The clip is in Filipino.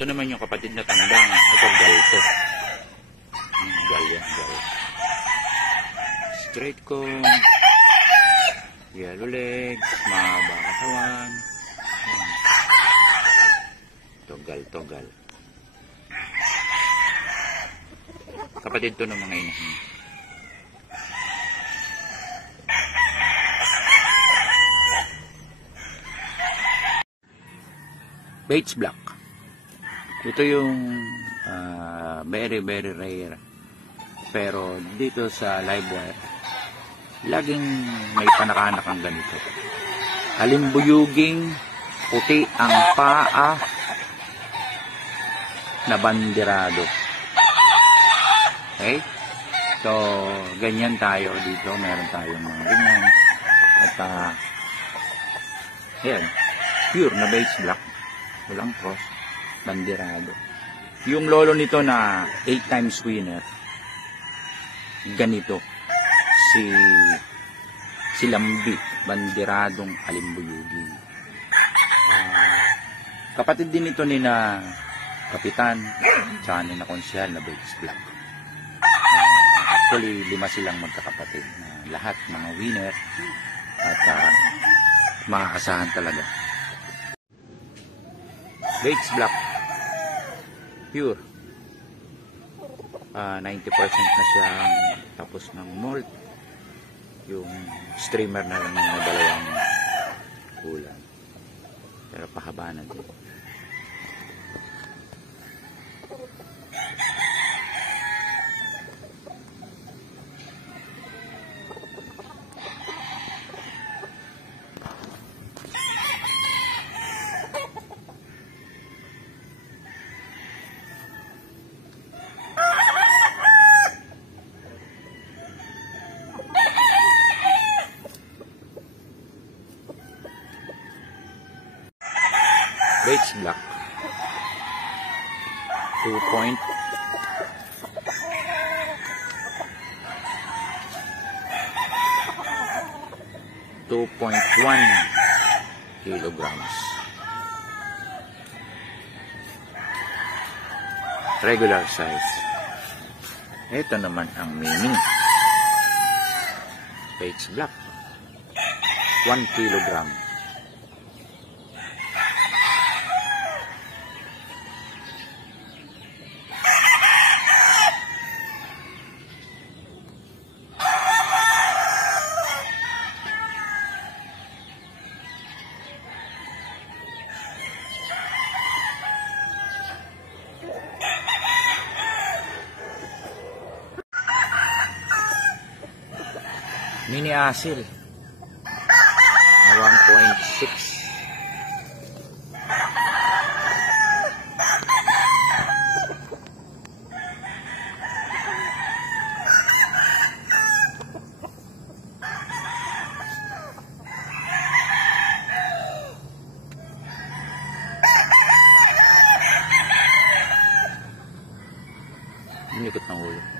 Ito naman yung kapatid na tandang. Ito galto. Gal yan, gal. Straight comb. Yellow legs. Mahaba katawan. Ito gal. Kapatid to ng mga inahin. Bates Black. Ito yung very rare. Pero dito sa live wire, laging may panakanak ang ganito. Halimbuyuging puti ang paa na bandirado. Okay? So, ganyan tayo dito. Meron tayong mga ganyan. At, yan. Pure na Bates Black. Walang cross. Bandirado. Yung lolo nito na 8 times winner, ganito. Si Lambi. Bandiradong Halimbuyugi. Kapatid din ito ni na Kapitan, tsaka ni na Konsyal na Bates Black. Actually, 5 silang magkakapatid na lahat mga winner at mga asahan talaga. Bates Black pure 90% na siya tapos ng mold, yung streamer na lang yung dalawang kulang, pero pahaba na din. Bates Black 2.1 kilograms. Regular size. Ito naman ang mini Bates Black 1 kilogram. Mini asil 1.6. Ang likot ng ulo.